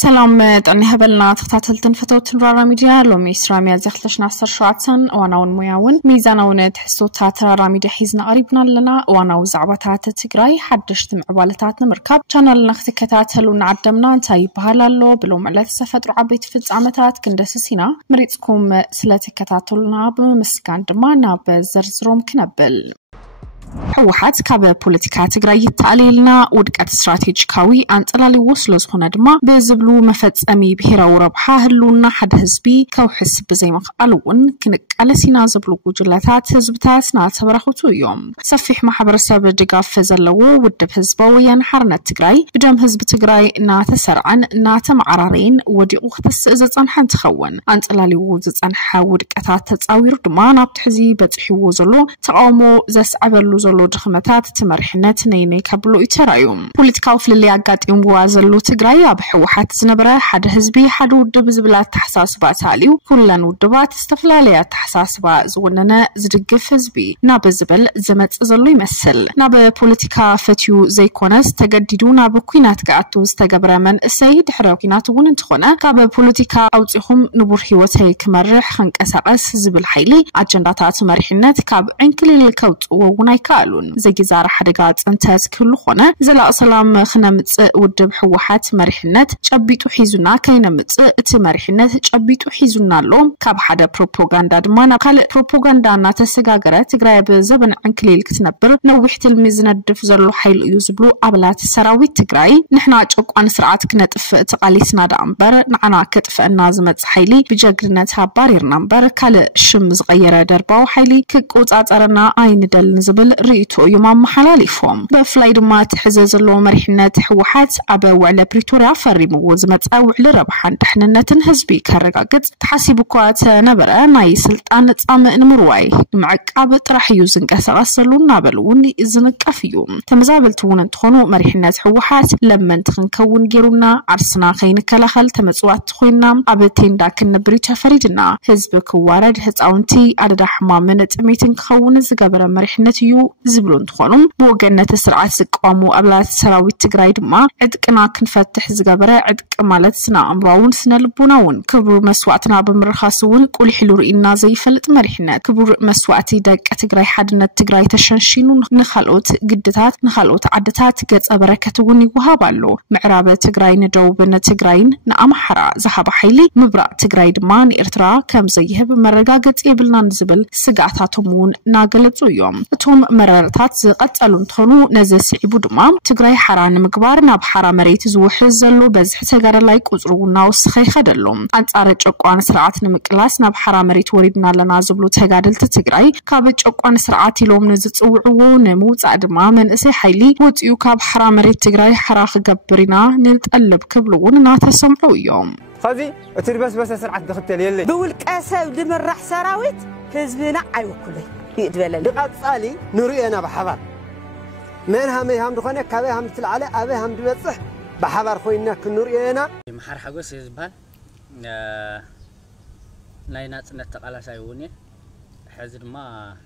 سلام تعني هبلنا تختاتلتن فتوتن رارا ميديا لومي إسرامي أزيختلشنا عصر شواتن واناون مياون ميزاناون تحسو تات رارا ميديا حيزنا قريبنا لنا واناو زعباتات تقراي حدشتم عبالتاتنا مركب چانل نختكتاتلو نعدمنا انتاي بهالالو بلو معلت سفتر عبيت فز عمتات كندسسينا مريتكم سلاتكتاتلنا بمسكان دمانا بزرزروم كنبل حوحات كاب بوليتيكا تجري تعليلنا ودقت استراتيجيكاوي انطلالي وصلو زخونه دما بزبلو مفصمي بهراو ربحه هلونا حد حزبي كوحس بزي مقالون كنقالسينا زبلو وجلاتات حزبتات ناتبرخوتو يوم سفيح محبرسب دغاف زلو ودب حزبويان حرنت تجري بدم حزب تجري ناتسرعن ناتمعرارين وديقو ختص زصنحن تخون انطلالي وزصنح ودقتات تصاوير دما نابت حزي بصحيو زلو تقاومو زسعبلو زلو دخمتات تمرحنات نيني كبلو يترايوم بوليتيكاو فللي اقاطيم وازلو تግራይ بحوحات زنبره حد حزبي حد ودب زبلات تحساسبات عليو كلن ودبات استفلاليا تحساسبا زوننا زدقف حزبي ناب زبل زمت زلو يمثل ناب بوليتيكا فتيو زي كونس تجددونا بكوينات قاعتو استجبر من السيد حراكينات ون انتخونه كاب بوليتيكا اوصيهم نبور هيوتي كمرح خنقسقس زبل حيلي اجنداتات مرحنات كاب عنكليل الكوت ووناي كالون زي جزار حدقات انتاز كل خونه زلا سلام خنمص ودب حوحات مرحنات چبيتو حيزونا كاينمص ات مرحنات چبيتو حيزونا لو كاب حدا بروباغندا دمانا قال بروباغندا ناتسغاغره تግራይ بزبن عنكليل كتنبر نوحت المزندف زلو حيل يزبلو ابلات سراويت تግራይ نحنا ጨቋን ስርዓት كنطف تقاليسنا دامبر نعنا كطفنا زمص حيلي بجግርነት ባሪርና امبر قال شم زغيره درباو حيلي كقوጻጻرنا عين دل نزبل ريتو يوم محلاليفهم بفلايد ما تحززلو مرحنات حوحات ابا وعلى بريتوريا فريمو زمص وعلى ربحان دحننتن حزبي كرغاغت تحسيبكوات نبره ناي سلطان صامن مرواي معقاب طرحيو زنقسقسلونا بلون زنقفيو تمزابلتون انتخونو مرحنات حوحات لمن تخنكون غيرونا عرسنا خينكلخل تمصوات خوينا ابتين داكن بريتا فريدنا حزبك وارد حصاونتي اددا حمامن طميتن خون زغبره مرحنات يو زبلون تخونم بوغنت سرعات زقامو ابلات سراويت تግራይ ድማ عدقنا كنفتح زغبره عدق مالت سنا امراون سنا لبوناون كبر مسواتنا بمرخاسون قولحلو رينا زيفلط مرحنا كبر مسواتي دق تግራይ حدነት تግራይ تشنشينو نخالوت قدتات نخالوت عدتات قص بركتون يوهابالو معراب تግራይ ندوبن تግራይን نامحرا زحب حيلي مبرا تግራይ ድማ نኤርትራ كم زيهب مرغاغص يبلنا نزبل سغاتاتومون ناغلصو يوم اتوم مرارታት زقطلو انتخونو نزه سعيبو ድማ تግራይ حران مغبار ناب حرا مريت زوحز زلو بزح تگار لاي قصرونا وسخي خدلو انصار ጨቋን ስርዓት ንምቅላስ ናብ حرا مريت ወሪድና ለና ዝብሉ ተጋደልቲ ትግራይ ካብ ጨቋን ስርዓት ኢሎም ንዝጽውዕዎ ነሙጻ ድማ መንእሰይ ሓይሊ ወጽዩ ካብ حرا مريت ትግራይ حرا خገብሪና ንጠልብ ክብሉን ናተሰምዑ እዮም خذي اتربس بس سرعه تختل يلي بولقاسه دمرح سراويت حزبنا عيوكلي يدبلل دقصالي نرينا بحبر من هم دخونه كابي هم تلعله ابي هم دبصح بحبر خوينا كنرينا محر حغوس يزبال ناي ناصنت تقالاساي وني حزر ما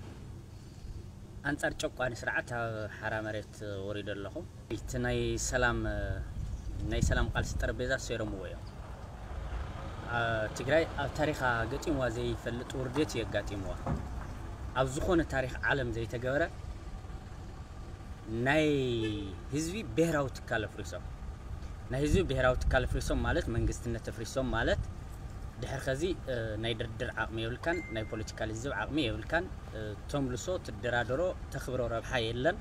انصار ጨቋን ስርዓት حرا مريت ወሪደለኹ እቲ ናይ ሰላም ቃል ጠረጴዛ ሰረሙ ወዮ ትግራይ ኣብ ታሪኻ ገጢምዋ ዘይፈልጥ ውርደት የጋጢምዋ ኣብ ዝኾነ ታሪኽ ዓለም ዘይተገበረ ናይ ህዝቢ ብሄራዊ ትካል ፍሪሶም ናይ ህዝቢ ብሄራዊ ትካል ፍሪሶም ማለት መንግስትነት ተፍሪሶም ማለት ድሕር ከዚ ናይ ድርድር ዓቕሚ የብልካን ናይ ፖለቲካል ህዝብ ዓቕሚ የብልካን ተምልሶ ትደራደሮ ተኽብሮ ረብሓ የለን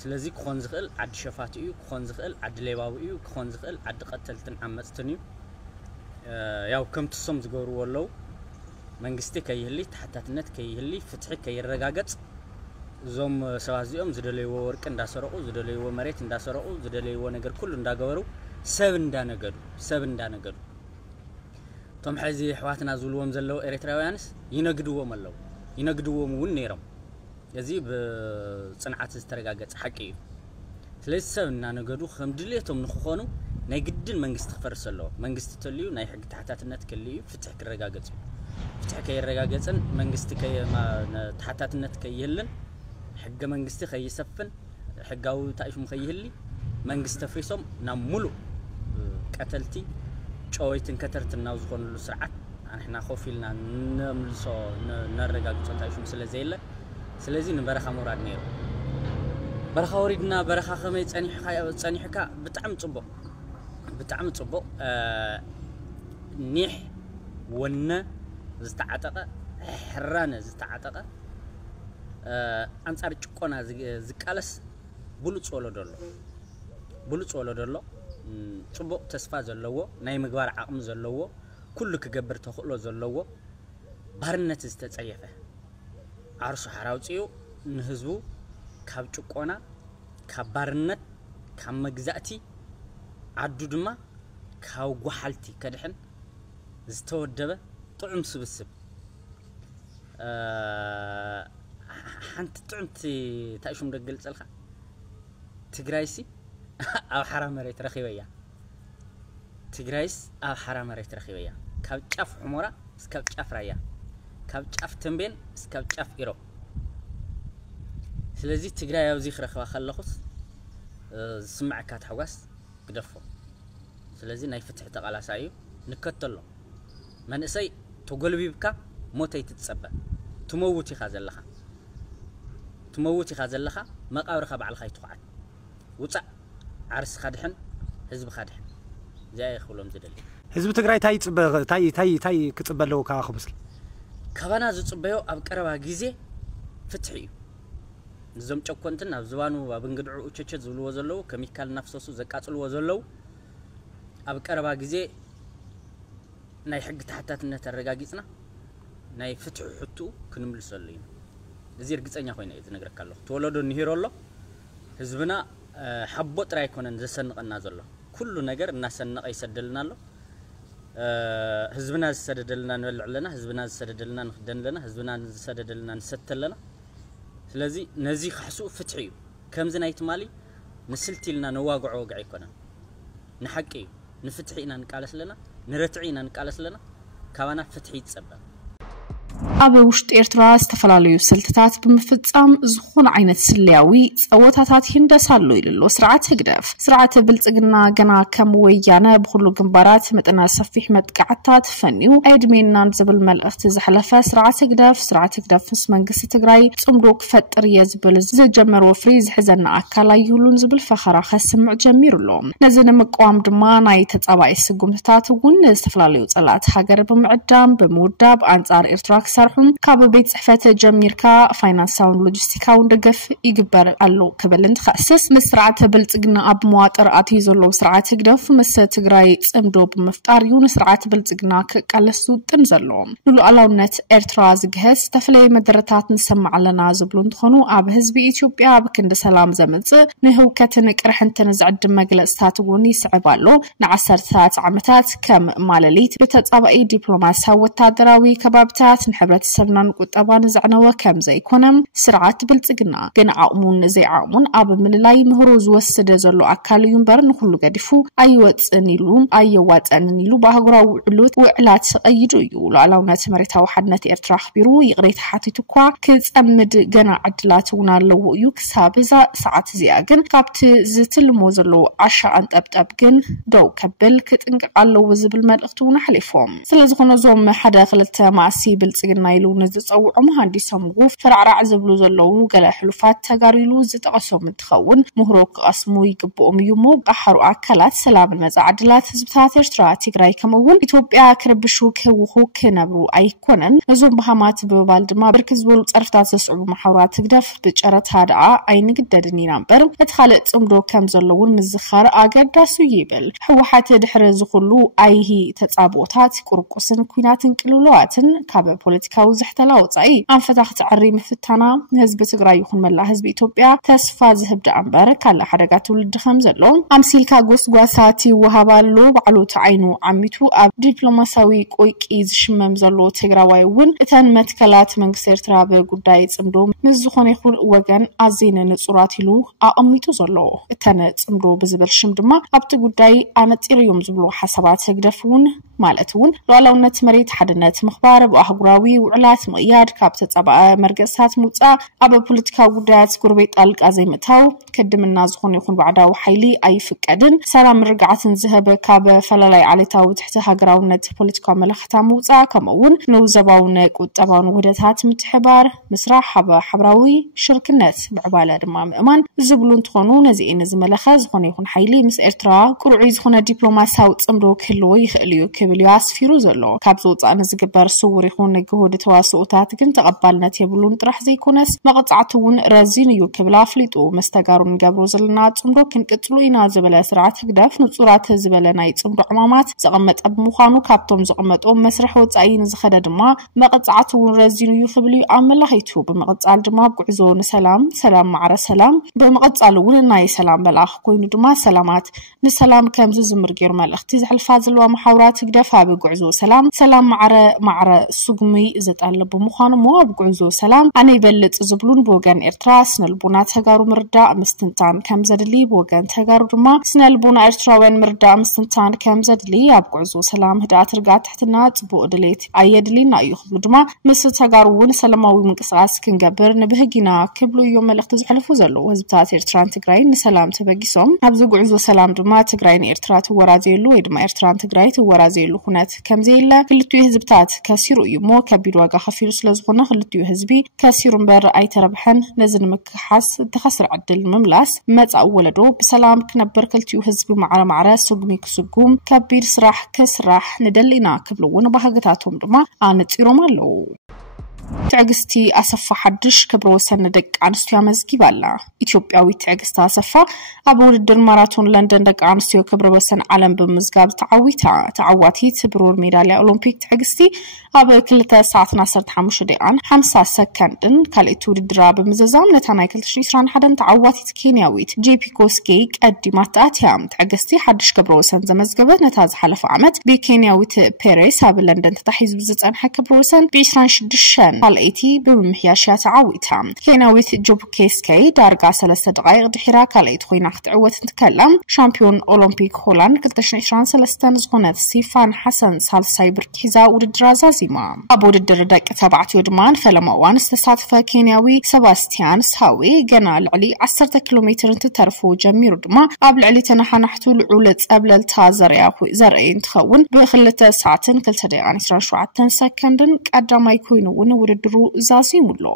ስለዚ ክኾን ዝኽእል ዓዲ ሸፋት እዩ ክኾን ዝኽእል ዓዲ ሌባዊ እዩ ክኾን ዝኽእል ዓዲ ቀተልትን ዓመጽትን እዩ ያው ከምትሶም ዝገብርዎ ኣለው መንግስቲ ከይህሊ ተሓታትነት ከይህሊ ፍትሒ ከይረጋገጽ ዞም ሰባዚኦም ዝደለይዎ ወርቅ እንዳሰረቁ ዝደለይዎ መሬት እንዳሰረቁ ዝደለይዎ ነገር ኩሉ እንዳገበሩ ሰብ እንዳነገዱ ቶም ሕዚ ሕዋትና ዝብልዎም ዘለው ኤርትራውያንስ ይነግድዎም ኣለው ይነግድዎም ውን ነይሮም እዚ ብጽንዓት ዝተረጋገጽ ሓቂ እዩ ስለዚ ሰብ እንዳነገዱ ከም ድሌቶም ንኽኾኑ ናይ ግድን መንግስቲ ክፈርስ ኣለው መንግስቲ ተልዩ ናይ ሕግ ተሓታትነት ከልዩ ፍትሕ ክረጋገጽ ፍትሕ ከይረጋገጽን መንግስቲ ተሓታትነት ከይህልን ሕገ መንግስቲ ከይሰፍን ሕጋዊ ታይፉም ከይህሊ መንግስቲ ተፍሪሶም ናብ ሙሉ ቀተልቲ ጨወይትን ከተርትና ዝኮንሉ ስርዓት አንሕና ኾፊልና ነምልሶ ነረጋግጾ ታይሹም ስለዘይለ ስለዚህ ንበረኻ ሙራድ ነይሩ በረኻ ወሪድና በረኻ ከመይ ጸኒሕካ ብጣዕሚ ጽቡቕ ኒሕ ወነ ዝተዓጠቀ ሕራነ ዝተዓጠቀ አንጻር ጭቆና ዝቃለስ ብሉጽ ወለዶ ጽቡቕ ተስፋ ዘለዎ ናይ ምግባር ዓቅም ዘለዎ ኩሉ ክገብር ተኽእሎ ዘለዎ ባርነት ዝተጸየፈ ዓርሱ ሓራውጽዩ ንህዝቡ ካብ ጭቆና ካብ ባርነት ካብ መግዛእቲ ዓዱ ድማ ካብ ጓሓልቲ ከድሕን ዝተወደበ ጥዑም ስብስብ ሓንቲ ጥዑምቲ ታይሹም ደገልጸልካ ትግራይሲ ኣብ ሓራ መሬት ረኺበያ ትግራይስ ኣብ ሓራ መሬት ረኺበያ ካብ ጫፍ ሑመራ እስካብ ጫፍ ራያ ካብ ጫፍ ተንቤን እስካብ ጫፍ ኢሮብ ስለዚህ ትግራይ ኣብዚ ክረኽባ ከለኹስ ዝስምዓካ ተሕዋስ ግደፎ ስለዚህ ናይ ፍትሕ ተቃላሳ እዩ ንከተሎ መንእሰይ ተጎልቢብካ ሞተይ ትጸበ ትመውት ኢኻ ዘለኻ መቃብርኻ ባዕልኻ ይትኹዓት ውፃእ ዓርስ ካድሕን ህዝብ ካድሕን ዛይ ይኽብሎም ዝደሊ ህዝብ ትግራይ ታይ ክጽበለው ካኹም እስኪ ካባና ዝጽበዮ ኣብ ቀረባ ግዜ ፍትሕ እዩ ንዞም ጨኮንትን ኣብ ዝባኑ ኣብ እንግድዑ ቸቸት ዝብልዎ ዘለው ኬሚካል ናፍሰሱ ዘቃጽልዎ ዘለው ኣብ ቀረባ ግዜ ናይ ሕጊ ተሓታትነት ኣረጋጊጽና ናይ ፍትሕ ሕቱ ክንምልሰሉ ኢና እዚ እርግጸኛ ኮይነ እዩ ዝነግረካ ኣለኹ ተወለዶ ንሂሮሎ ህዝብና ሓቦ ጥራይ ኮነን ዘሰንቀና ዘሎ ኩሉ ነገር እናሰነቀ ይሰደልና ኣሎ ህዝብና ዝሰደደልና ንበልዕለና ህዝብና ዝሰደደልና ንክደንለና ህዝብና ዝሰደደልና ንሰተለና ስለዚህ ነዚ ክሕሱ ፍትሕ እዩ ከምዚ ናይ ትማሊ ንስልቲልና ነዋግዖ ወግዕ ይኮነን ንሓቂ እዩ ንፍትሕ ኢና ንቃለስለና ንረትዕ ኢና ንቃለስለና ካባና ፍትሕ ይጸበብ ኣብ ውሽጢ ኤርትራ ዝተፈላለዩ ስልትታት ብምፍጻም ዝኾነ ዓይነት ስልያዊ ጸወታታት ይንደሳሉ ይልሎ ስርዓት ህግደፍ ስርዓት ብልጽግና ገና ከም ወያነ ብኩሉ ግንባራት መጠና ሰፊሕ መጥቃዕታት ፈኒው አይድሜናን ዝብል መልእኽቲ ዝሕለፈ ስርዓት ህግደፍ ምስ መንግስቲ ትግራይ ጽምዶ ክፈጥር የዝብል ዝጀመረ ወፍሪ ዝሕዘና ኣካል ይሁሉን ዝብል ፈኸራ ከስምዕ ጀሚሩሎ ነዚ ንምቋም ድማ ናይ ተጻባይ ስጉምትታት እውን ዝተፈላለዩ ጸላት ሃገር ብምዕዳም ብምውዳብ አንጻር ኤርትራ كسرهم كابو بيت صحفة جميركا فاينانساون لوجستيكاون دقف يقبر ألو كبلند خأسس مسرعة بلتقنا أب مواتر أتيزولو سرعة قدف مس تقراي تسمدو بمفتاريون سرعة بلتقنا كالسو تنزلهم نلو ألاونت إرتراز جهز تفلي مدرتات نسمع لنا زبلون تخونو أب هزبي إثيوبيا بكند سلام زمنت نهو كتنك رحن تنزع الدمجل استاتوني سعبالو نعسر ساعات عمتات كم مالليت بتتابعي دبلوماسيا والتادراوي كبابتات نحبرت السبنان قطبان زعنوا كم زي كونم سرعات بلتقنا جن عقمون زي عقمون أب من لاي مهروز وسد زلو أكالو ينبر نخلو قدفو أيوات نيلو أيوات نيلو بهجرا وعلوت وعلات أيدو يقولوا على ونات مريتها وحدنا إرتراح بيرو يغريت حاتي تقوى كز أمد جنا عدلات ونالو يكسب إذا ساعات زياجن كابت زتل موزلو عشاء أنت أبجن دو كبل كتنق على وزبل ملقتون حليفهم سلزخنا زوم حدا خلت معسي بلتقنا يلو نزت أو مهندس سمغوف فرع زبلو زلو قال حلفات تجاريلو زت قصو متخون مهروك قسمو يقبؤم يومو بحرو أكلات سلام المزعدلات زبطات إرترا تجراي كمول إثيوبيا كربشو كوخو كنبرو أيكونن نزوم بهامات ببالدما بركز بول صرفتات صعوب محاورات تقدف بجرت هذا أي نقدرني نمبر اتخلت صمدو كم زلون مزخار أقداسو يبل حوحات دحرز كلو أي هي تتصابوتات كرقصن كويناتن كلولواتن كاب بوليتيكاو زحتلاوصاي انفتح تعري مفتانا حزب تግራይ ይኹን መላ ህዝብ ኢትዮጵያ ተስፋ ዝህብድ አንበር ካለ ሓደጋ ትውልድ ከም ዘሎ አምሲልካ ጎስጓሳቲ ወሃባሉ ባዕሉት ዓይኑ ዓሚቱ ኣብ ዲፕሎማሲያዊ ቆይቂ ዝሽመም ዘሎ ትግራዋይ እውን እተን መትከላት መንግስቲ ኤርትራ በጉዳይ ጽምዶ ምስ ዝኾነ ይኹን ወገን ኣዜነ ንጹራት ኢሉ ኣቐሚጡ ዘሎ እተን ጽምዶ ብዝብል ሽም ድማ ኣብቲ ጉዳይ ኣነጢርዮም ዝብሉ ሓሳባት ህግደፉን ማለትውን ሉዓላውነት መሬት ሓድነት ምኽባር ብኣህጉራዊ ውዕላት ምቅያድ ካብ ተጻባአ መርገሳት ሙጻ ኣብ ፖለቲካዊ ጉዳያት ጉርቤት ጣልቃ ዘይምታው ከድምና ዝኾነ ይኹን ባዕዳዊ ሓይሊ ኣይፍቀድን ሰላም ርግዓትን ዝህበ ካብ ፈላላይ ዓሌታዊ ትሕቲ ሃገራውነት ፖለቲካዊ መለኽታ ሙጻ ከምኡውን ንውዘባውን ቁጠባውን ውህደታት ምትሕባር ምስራሕ ኣብ ሕብራዊ ሽርክነት ብዕባለ ድማ ምእማን ዝብሉ እንትኾኑ ነዚአን ዝመለኸ ዝኾነ ይኹን ሓይሊ ምስ ኤርትራ ቁርዒ ዝኾነ ዲፕሎማሲያዊ ጽምዶ ክህልዎ ይኽእል እዩ ክብል እዩ ኣስፊሩ ዘሎ ካብ ዝውፃእ ንዝግበር ስውር ይኹን ግሁድ ተዋስኦታት ግን ተቐባልነት የብሉን ጥራሕ ዘይኮነስ መቕጻዕቲ እውን ረዚን እዩ ክብል ኣፍሊጡ መስተጋሩ ንገብሮ ዘለና ጽምዶ ክንቅጽሉ ኢና ዝበለ ስርዓት ህግደፍ ንጹራት ዝበለ ናይ ጽምዶ ዕማማት ዘቐመጠ ብምዃኑ ካብቶም ዘቐመጦም መስርሕ ወጻኢ ንዝኸደ ድማ መቕጻዕቲ እውን ረዚን እዩ ክብል እዩ ኣመላኺቱ ብምቕጻል ድማ ጉዕዞ ንሰላም ሰላም ማዕረ ሰላም ብምቕጻል እውን ናይ ሰላም መልኣኽ ኮይኑ ድማ ሰላማት ንሰላም ከምዚ ዝምር ገይሩ መልእኽቲ ዝሕልፋ ዘለዋ መሓውራት ህግደፍ ኣብ ጉዕዞ ሰላም ሰላም ማዕረ ስጉሚ ዘጣለቡ ምዃኑ ሞ ኣብ ጉዕዞ ሰላም ኣነ ይበልጽ ዝብሉን ብወገን ኤርትራ ስነልቡና ተጋሩ ምርዳእ ምስትንታን ከም ዘድሊ ብወገን ተጋሩ ድማ ስነልቡና ኤርትራውያን ምርዳእ ምስትንታን ከም ዘድሊ ኣብ ጉዕዞ ሰላም ህድኣት ርግኣት ትሕትና ጽቡቕ ድሌት ኣየድሊና እዩ ክብሉ ድማ ምስ ተጋሩ እውን ሰላማዊ ምንቅስቓስ ክንገብር ንብህጊና ክብሉ እዮም መልእኽቲ ዝሕልፉ ዘለዉ ህዝብታት ኤርትራን ትግራይን ንሰላም ተበጊሶም ኣብዚ ጉዕዞ ሰላም ድማ ትግራይን ኤርትራ ትወራዘየሉ ወይ ድማ ኤርትራን ትግራይ ትወራዘየሉ ኩነት ከምዘየለ ክልቲኡ ህዝብታት ከሲሩ እዩ ሞ ከቢድ ዋጋ ከፊሉ ስለዝኾነ ክልቲኡ ህዝቢ ከሲሩ እምበር ኣይተረብሐን ነዚ ንምክሓስ ተኸስር ዕድል ምምላስ መጻእ ወለዶ ብሰላም ክነበር ክልቲኡ ህዝቢ ማዕረ ስጉሚ ክስጉም ከቢድ ስራሕ ክስራሕ ንደሊና ክብሉ እውን ባህግታቶም ድማ ኣነፂሮም ኣለዉ ትዕግስቲ ኣሰፋ ሓድሽ ክብረ ወሰን ደቂ ኣንስትዮ መዝጊባላ ኢትዮጵያዊት ትዕግስቲ ኣሰፋ ኣብ ውድድር ማራቶን ለንደን ደቂ ኣንስትዮ ክብረ ወሰን ዓለም ብምዝጋብ ተዓዋቲት ብሩር ሜዳልያ ኦሎምፒክ ትዕግስቲ ኣብ 2 ሰዓትን 15 ደቂቃን 50 ሰከንድን ካልእቲ ውድድራ ብምዝዛም ነታ ናይ 2021 ተዓዋቲት ኬንያዊት ጄፒ ኮስጌይ ቀዲማት ኣትያ ትዕግስቲ ሓድሽ ክብረ ወሰን ዘመዝገበት ነታ ዝሓለፈ ዓመት ብኬንያዊት ፔሬስ ኣብ ለንደን ተታሒዙ ዝጸንሐ ክብረ ወሰን ብ26 ካልእቲ ብምምሕያሽያ ተዓዊታ ኬንያዊት ጆብ ኬስኬይ ዳርጋ 3 ደቂቃ ድሒራ ካልእቲ ኮይና ክትዕወት እንትከለም ሻምፒዮን ኦሎምፒክ ሆላንድ 2023 ዝኾነት ሲፋን ሓሰን ሳልሳይ ብርኪ ሒዛ ውድድር ኣዛዚማ ኣብ ውድድር ደቂ ተባዕትዮ ድማ ፈለማ እዋን ዝተሳተፈ ኬንያዊ ሰባስቲያን ሳዌ ገና ልዕሊ 10 ኪሎ ሜትር እንትተርፉ ጀሚሩ ድማ ኣብ ልዕሊ ተነሓናሕቱ ልዑል ጸብለልታ ዘርአይ እንትኸውን ብ2 ሰዓትን 2 ደቂቃን 27 ሰከንድን ቀዳማይ ኮይኑ ውድድሩ ዛዚሙሎ